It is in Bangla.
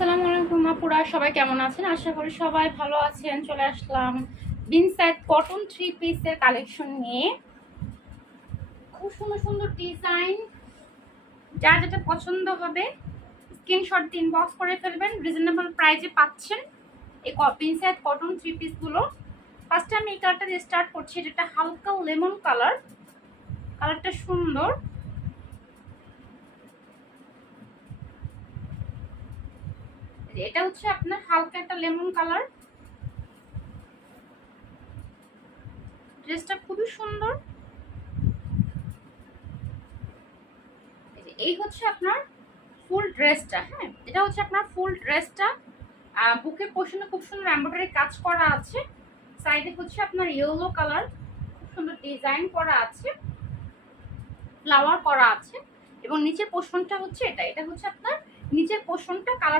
আসসালামু আলাইকুম আপুরা, সবাই কেমন আছেন? আশা করি সবাই ভালো আছেন। চলে আসলাম বিনসাইড কটন থ্রি পিসের কালেকশন নিয়ে। খুব সুন্দর সুন্দর ডিজাইন। যা যেটা পছন্দ হবে, স্ক্রিনশট দিন বক্স করে ফেলবেন। রিজনেবল প্রাইজে পাচ্ছেন এই বিনসাইড কটন থ্রি পিসগুলো। ফার্স্টে আমি এই কালারটা স্টার্ট করছি, যেটা হালকা লেমন কালার। কালারটা সুন্দর। এটা হচ্ছে আপনার হালকা একটা লেমন কালার। ড্রেসটা খুবই সুন্দর। এই হচ্ছে আপনার ফুল ড্রেসটা হ্যাঁ? এটা হচ্ছে আপনার ফুল ড্রেসটা। বুকের পোষণে খুব সুন্দর এমব্রয়ডারি কাজ করা আছে। সাইডে হচ্ছে আপনার ইয়েলো কালার, খুব সুন্দর ডিজাইন করা আছে। ফ্লাওয়ার করা আছে। এবং নিচের পোষণটা হচ্ছে এটা। এটা হচ্ছে আপনার নিচের পোষণটা কালার